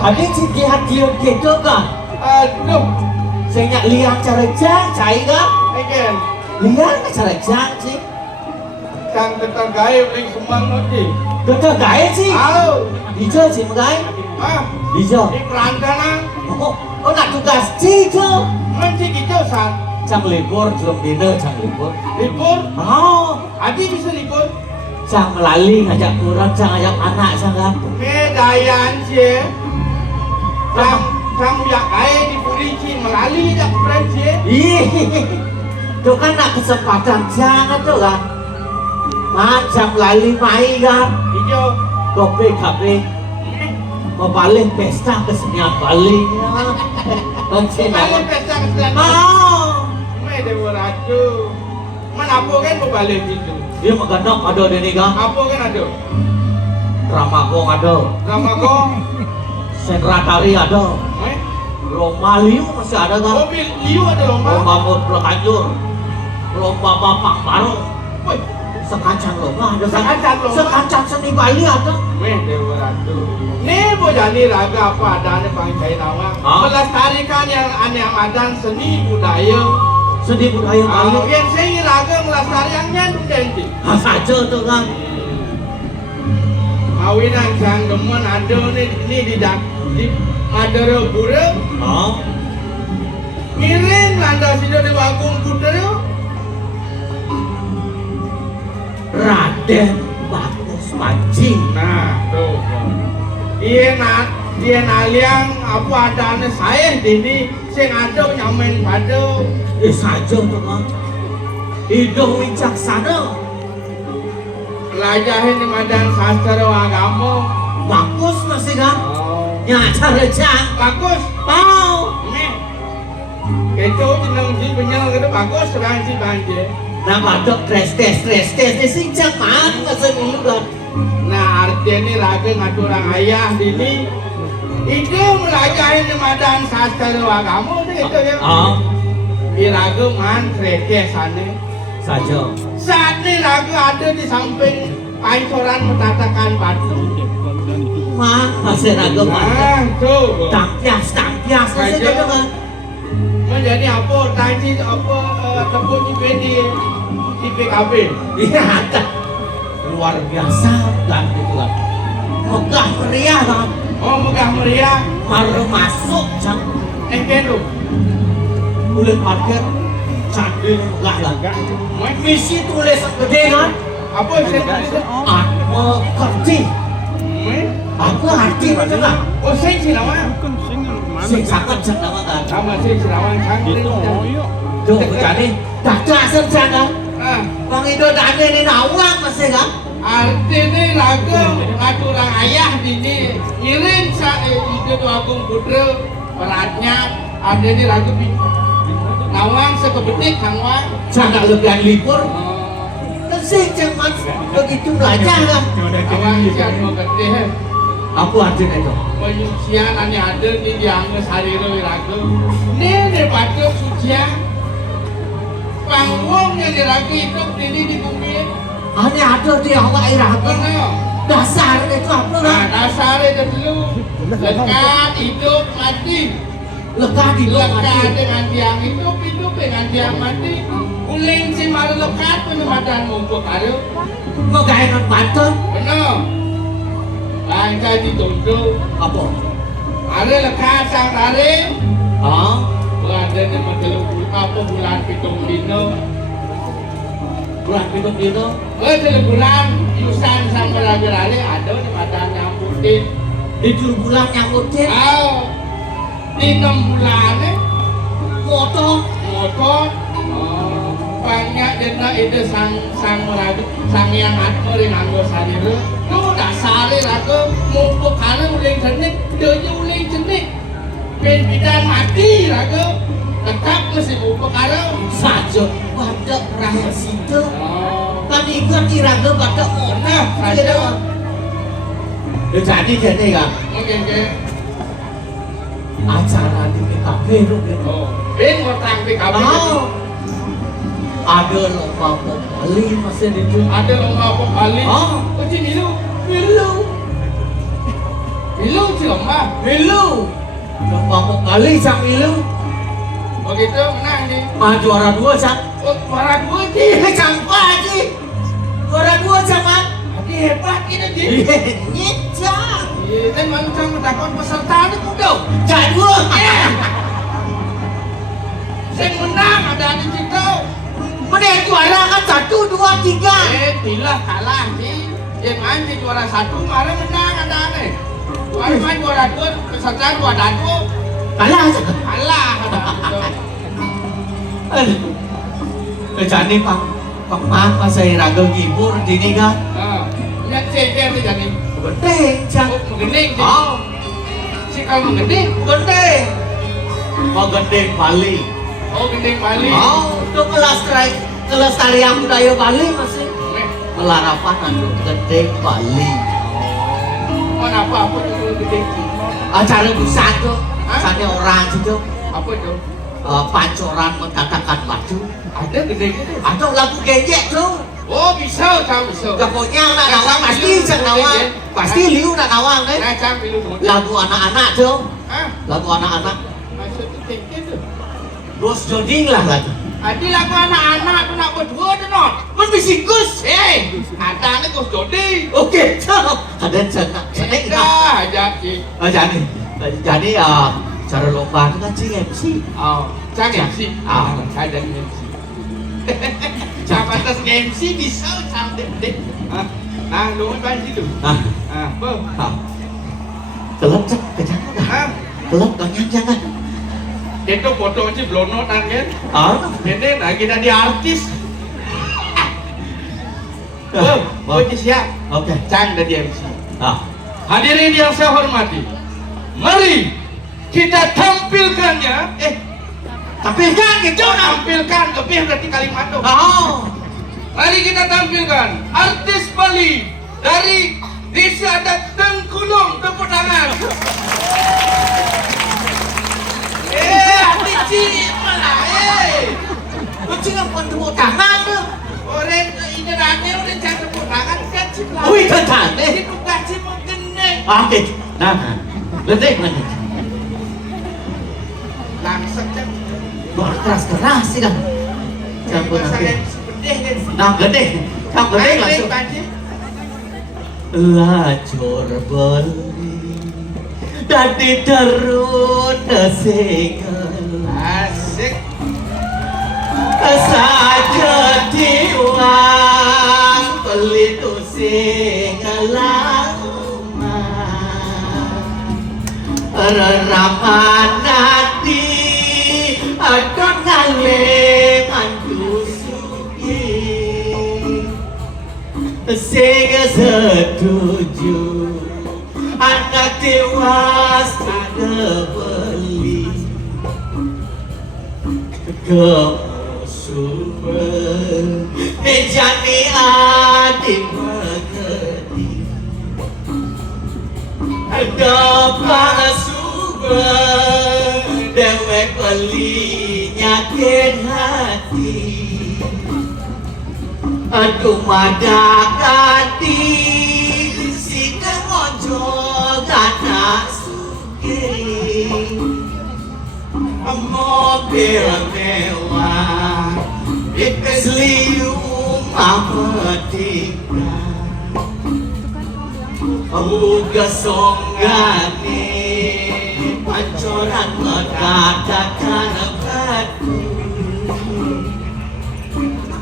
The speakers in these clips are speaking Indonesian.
Ada ciki hati gitu kan? Aduh, Saya nak lihat cara jang, cai kan? again, Lihat cara jang sih. sang tetap gaya paling sembang nanti. Betul gaya sih. Tahu? Hijau sih mengai. Ah, Hijau. di perantara, Oh nak tugas hijau. nanti gitu sang Jang libur, belum dinner jang libur. libur. Oh, Adi bisa libur. jang melali ngajak kurang, jang ngajak anak sangat. Medayan sih. Sang uyak gaya di polisi melalui jak polisi. Ih, itu kan nak kesempatan jangan tuh kan. Macam lali mai kan. Hijau. Kopi kafe. Mau balik pesta kesenian Bali. Nanti Balik pesta kesenian. mau. Dewa Ratu. Mana apa kan mau balik itu? Dia menggendong ada di ni kan. Apa kan ada? Drama gong ada. Sama kau. Sentra tari ada. Lomba liu masih ada kan. Mobil liu ada lomba. Lomba motor kanjur. Lomba bapak baru. Woi, Sekancang lomba ada kan. Sekancang lomba. Sekancang seni Bali ada. Dewa Ratu. Nih mau jadi raga apa adanya bangkai nawang. Hah? Melestarikan yang aneh amadan seni budaya. Seni budaya Bali. Yang saya raga melestarikannya itu janji. Saja tuh kan. Kawinan sang demen ada nih di Madura Burung. Oh. Miring landa sido di Wagung Putera. Raden Bagus Panji. Nah, tuh. Dia naliang apa adanya saya dini sing ada nyamen pada Saja tuh kan. Hidung wicaksana. pelajarin di madan sastra agama. Bagus masih kan. Oh. Nyata rejang. Bagus. Mau. Nih. Keco jeneng si penyel gitu bagus sekarang si banjir. Nama dok tes di sincang mah masa dulu kan. Nah artinya ini lagi ngaturang ayah dini. Itu pelajarin di madan sastra agama itu ya. Oh. Iraga man kreke sana. Saja. Saat ini lagu ada di samping pancoran metatakan batu. Mah masih ragu mah. Nah, tuh. Tampias masih Saja. gitu kan. Menjadi apa tadi apa tepuk di PKB. Iya ada. Luar biasa kan gitu kan. Megah meriah kan. Oh megah meriah. Baru masuk jam Kendo. kulit parkir candi megah lah. Misi tulis gede kan. Apa sih? Atma kerti. Apa arti macam kan? Oh saya Sirawang. Sing sangat senang kan. Sama saya Sirawang canggih. Tuh begini. Dadah senjata. Nah, Bang Ido dane ni nawang masih kan. artinya lagu ngaturang ayah dini ngiring sa itu Agung Putra peratnya artinya lagu nawang sekebetik nawang. Jangan lebihan libur. Kesih cemas begitu belajar kan. Nawang siang mau gede. Apa artinya itu? Penyucian ane ada di diangge sariro iraga. Nih patok sucian. Pangwong yang diraga hidup ini di bumi. Hanya ada di awak iraga. Benar. Dasar itu apa Nah, kan? dasarnya dulu lekat hidup mati. Lekat di luar Lekat mati. dengan tiang hidup dengan tiang mati. Uling si malu lekat penempatan mumpuk ada. Mau gaya dengan Banten? Benar. Bangsa ditunduk. Apa? Ada lekat sang tari. Oh, Berada di bulan pitung dino. bulan pitung itu. Bulan Yusan sang berlari ada di mata nyamputin. Di 7 bulan nyangkutin. Oh, di 6 bulan Motor. motor. Oh, banyak dena itu sang yang atmo ring anggo sarira. Lu dasare lagu mumpuk kana uling jenik, doyo uling jenik. Ben bidan mati lagu tetap mesti mumpuk karo Saja aja pada rakyat situ. Oh. Kan ikut irangga pada onah. Ada. Ya jadi gini kan, Oke oke. acara di PKB lu gitu. Oh. Ben ngotang PKB. Oh, ada lomba Bali masih di Ada lomba apa kali? Oh. Oh, ci milu. Milu, Milu ci lomba. milu, lomba Bali sang milu. Oh gitu, menang nih. Juara 2 sang. Oh, juara 2 ci. Campak Ji. Juara 2 sama. Tapi hebat ini ci. Nyicang. Iya, kan manusia mendapat peserta ini kudu. Jadul. Sing menang ada di situ. Meneh juara kan 1, 2, 3. Tidak kalah sih. Yang anjing juara 1 kemarin menang ada aneh. Juara juara 2 peserta juara 1 Kalah aja. kalah ada. Aduh. Jadi pang saya raga ngibur dini kan. Lihat ceker nih jadi. Gede, Cang. Oh, menggeling sih. Oh, Si kalau menggeling. gede. Mau gede Bali. Oh, gending Bali. Oh, itu kelestarian budaya Bali masih. Melarapan anu gede Bali. Mana apa itu gending? Acara besar tuh, sana orang itu Apa itu? pancoran mengatakan batu. Ada gending itu. Atau lagu gejek tuh. Oh, bisa, Cang, bisa. Pokoknya nak nawang pasti cang nawang, pasti liu nak nawang deh. Nah, Cang, pilu dulu. Lagu anak-anak tuh, Hah? lagu anak-anak. Maksud itu tinggi tuh. Gus Joding lah lagu. Adi lagu anak-anak tuh nak berdua tuh not. Men bisi Gus. Ada nih Gus Dodi. Oke, ada cengak, cengak. Dah, jadi. Jadi cara lomba itu kan sih MC. Oh, Cang MC. Ada MC. Siapa atas MC bisa Cang deh. Nah, lu main situ. Nah, Apa? kelep cek kejangan dah. Hah? Kelep kanyang jangan. Itu foto aja belum notan kan? Ini nah kita di artis. Oke siap. Oke. Cang dari MC. Hadirin yang saya hormati, Mari kita tampilkannya. tampilkan gitu. Tampilkan lebih berarti kalimat tuh. Oh, Mari kita tampilkan artis Bali dari Desa Adat Tengkulung. Tepuk tangan. Artis malah. lucu kan bukan tepuk tangan tuh. Orang ini rame udah jangan tepuk tangan kan sih. Wih, kan Itu kasih mengenai. Oke, nah, letik lagi. Langsung cak. Wah, keras sih kan. Campur nanti. Nah, gede. Campur gede langsung. Lacur beli dadi terus segel Asik. saja diwang beli tu segala reraman hati adon ngalem andu sugi sehingga setuju anak tewas ada beli kemusuhan mejani adik mengerti ada pangasuban dewek beli nyakin hati aduh madakati sidang ojo anak suki mobil mewah ipes liu mametika uga songgane pancoran medadakan batu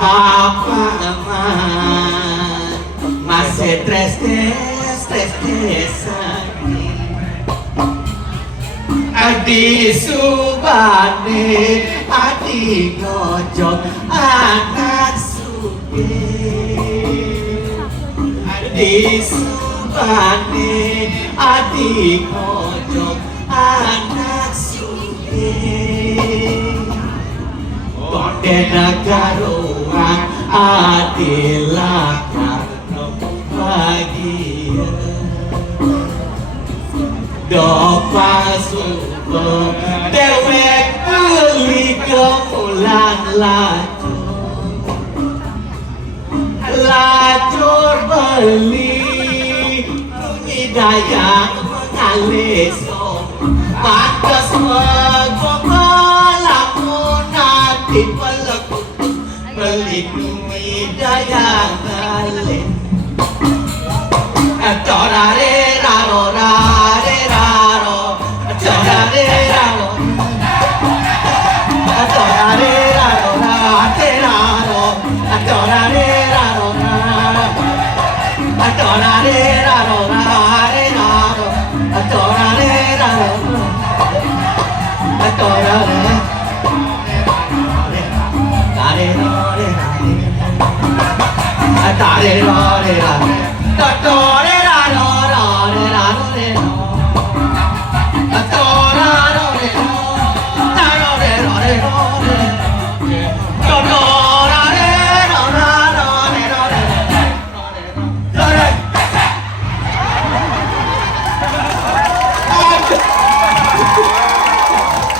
apa aman masih stres sakit adi subane adi ngojok anak suge adi subane adi ngojok anak suge dena karuan adilah karena bahagia do pasuko dewek beli kemulan lacur beli hidayah mengalison batas megomalamun nanti pelekut melindungi daya ngalih torare raro rare raro torare raro torare raro rare raro torare raro torare raro rare raro torare raro torare Tare